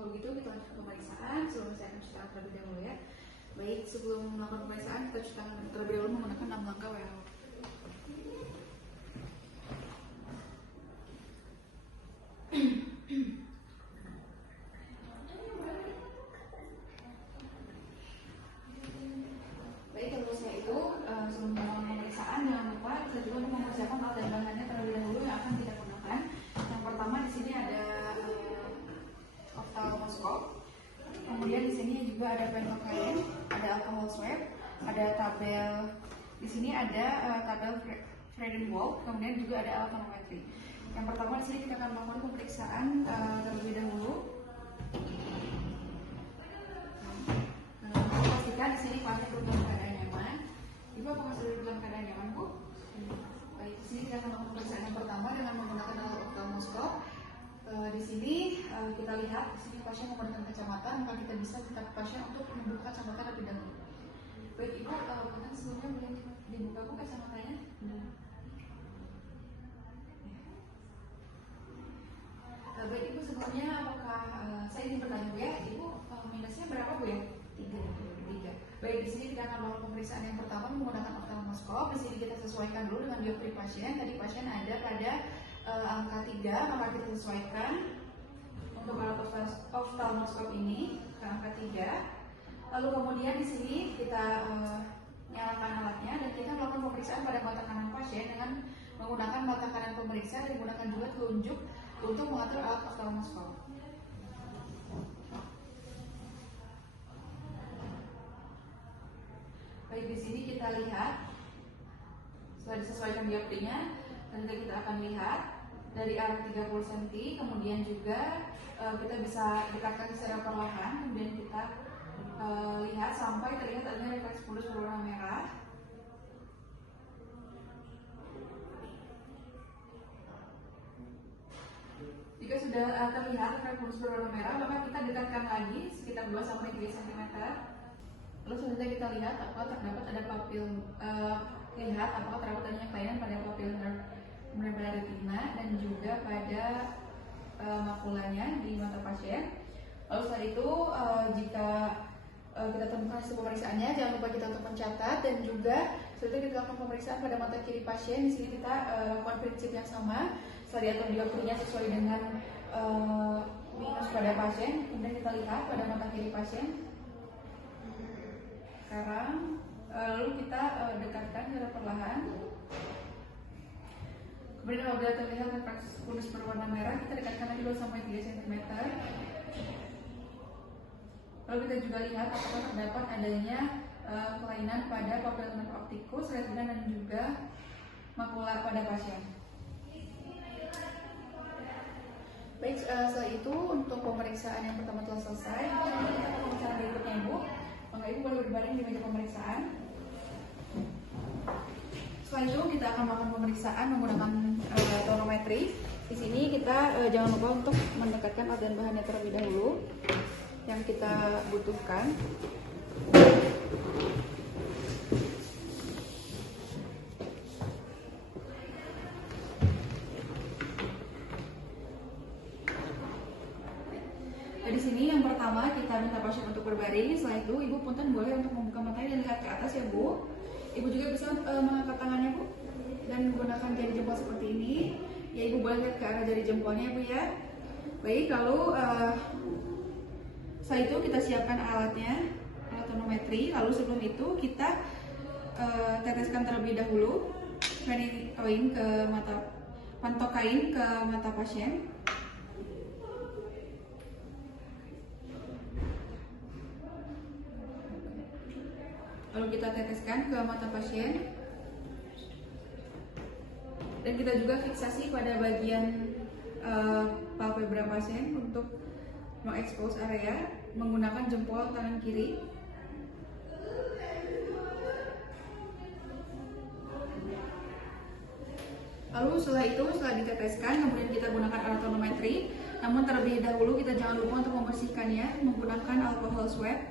Kalau gitu kita lanjut pemeriksaan. Sebelum saya akan cuci tangan terlebih dahulu ya. Baik, sebelum melakukan pemeriksaan kita cuci tangan terlebih dahulu menggunakan 6 langkah WHO. Baik, kalau saya itu sebelum melakukan pemeriksaan jangan lupa kita juga mempersiapkan alat dan bahannya terlebih dahulu yang akan kita gunakan. Yang pertama di sini ada oftalmoskop. Kemudian di sini juga ada pentokain, ada alcohol swab, ada tabel. Di sini ada tabel Frydenwald, kemudian juga ada alat manometri. Yang pertama di sini kita akan melakukan pemeriksaan terlebih dahulu. Pastikan di sini pasien dalam keadaan nyaman. Ibu apakah sudah dalam keadaan nyaman, Bu? Baik, di sini kita akan melakukan pemeriksaan yang pertama dengan menggunakan alat oftalmoskop. Di sini kita lihat di sini pasien menggunakan kacamata, maka kita bisa minta pasien untuk membuka kacamata lebih dahulu. Baik, Ibu, mungkin sebelumnya boleh dibuka Bu kacamatanya? Baik, Ibu, sebelumnya apakah saya ingin bertanya Bu ya, Ibu minusnya berapa Bu ya? 3. Baik, di sini kita akan melakukan pemeriksaan yang pertama menggunakan oftalmoskop. Di sini kita sesuaikan dulu dengan dioptri pasien. Tadi pasien ada pada angka 3, maka kita sesuaikan untuk alat oftalmoskop ini ke angka 3. Lalu kemudian di sini kita nyalakan alatnya dan kita melakukan pemeriksaan pada mata kanan pasien dengan menggunakan mata kanan pemeriksa dan menggunakan juga telunjuk untuk mengatur alat oftalmoskop. Baik, di sini kita lihat setelah disesuaikan dioptrinya, nanti kita akan lihat dari arah 30 cm, kemudian juga kita bisa dekatkan secara perlahan, kemudian kita lihat sampai terlihat adanya refleks fulus berwarna merah. Jika sudah terlihat refleks fulus berwarna merah, maka kita dekatkan lagi sekitar 2-3 cm. Lalu selanjutnya kita lihat apakah terdapat ada papil, apakah terdapat adanya kelainan pada papil nerve, kemudian pada retina dan juga pada makulanya di mata pasien. Lalu setelah itu jika kita temukan hasil pemeriksaannya, jangan lupa kita untuk mencatat dan juga setelah itu kita lakukan pemeriksaan pada mata kiri pasien. Di sini kita lakukan prinsip yang sama. Setelah diatur dioptrinya sesuai dengan minus pada pasien, kemudian kita lihat pada mata kiri pasien. Sekarang lalu kita dekatkan secara perlahan. Kemudian apabila terlihat refleks fulus berwarna merah, kita dekatkan lagi 2-3 cm. Lalu kita juga lihat apakah terdapat adanya kelainan pada papil nerve opticus, retina dan juga makula pada pasien. Baik, setelah itu untuk pemeriksaan yang pertama telah selesai. Kita akan pemeriksaan berikutnya, Ibu. Maka Ibu boleh berbaring di meja pemeriksaan. Setelah itu kita akan melakukan pemeriksaan menggunakan tonometri. Di sini kita jangan lupa untuk mendekatkan alat dan bahannya terlebih dahulu yang kita butuhkan. Di sini yang pertama kita minta pasien untuk berbaring. Setelah itu Ibu punten boleh untuk membuka matanya dan lihat ke atas ya Bu. Ibu juga bisa mengangkat tangannya Bu dan menggunakan jari jempol seperti ini. Ya, Ibu boleh lihat ke arah jari jempolnya Bu ya. Baik, lalu setelah itu kita siapkan alatnya, alat tonometri. Lalu sebelum itu kita teteskan terlebih dahulu pantokain ke mata pasien. Lalu kita teteskan ke mata pasien dan kita juga fiksasi pada bagian palpebra pasien untuk mengekspos area menggunakan jempol tangan kiri. Lalu setelah diteteskan, kemudian kita gunakan alat tonometri. Namun terlebih dahulu kita jangan lupa untuk membersihkannya menggunakan alcohol swab.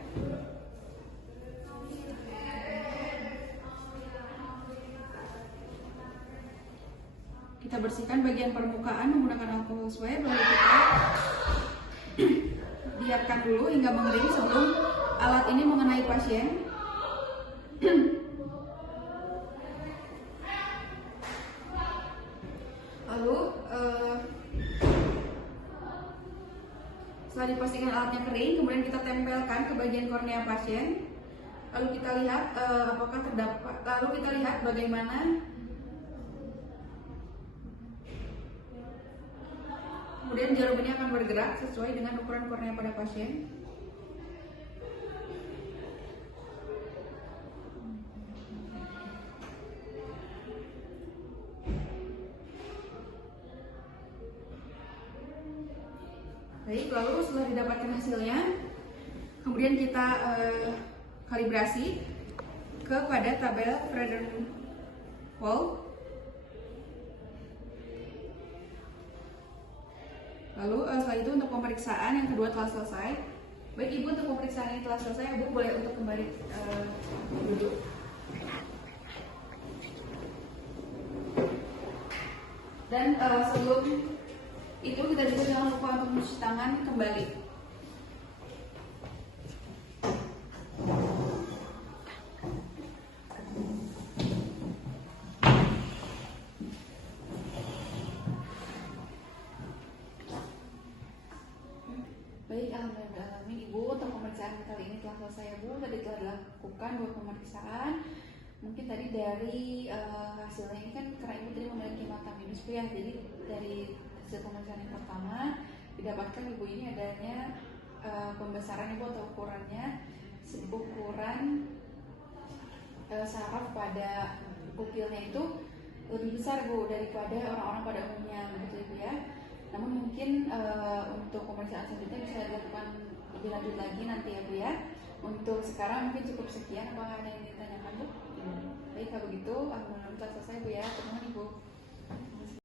Kita bersihkan bagian permukaan menggunakan alcohol swab, lalu kita biarkan dulu hingga mengering sebelum alat ini mengenai pasien. Lalu setelah dipastikan alatnya kering, kemudian kita tempelkan ke bagian kornea pasien. Lalu kita lihat apakah terdapat. Lalu kita lihat bagaimana kemudian jarum ini akan bergerak sesuai dengan ukuran kornea pada pasien. Baik, lalu setelah didapatkan hasilnya, kemudian kita kalibrasi kepada tabel Freudenwald. Lalu setelah itu untuk pemeriksaan yang kedua telah selesai. Baik Ibu, untuk pemeriksaan ini telah selesai, Ibu boleh untuk kembali duduk. Dan sebelum itu kita juga jangan lupa untuk mencuci tangan kembali. Baik, alhamdulillah Ibu, untuk pemeriksaan kali ini telah selesai ya Bu. Tadi telah dilakukan 2 pemeriksaan. Mungkin tadi dari hasilnya ini kan karena Ibu tadi memiliki mata minus Bu ya. Jadi dari hasil pemeriksaan yang pertama didapatkan Ibu ini adanya pembesaran Ibu atau ukuran saraf pada pupilnya itu lebih besar Bu daripada orang-orang pada umumnya begitu Ibu ya. Namun mungkin untuk pemeriksaan selanjutnya bisa dilakukan lebih lanjut lagi nanti ya Bu ya. Untuk sekarang mungkin cukup sekian. Apa ada yang ditanyakan Bu? Baik, kalau begitu alhamdulillah selesai Bu ya. Terima kasih Bu.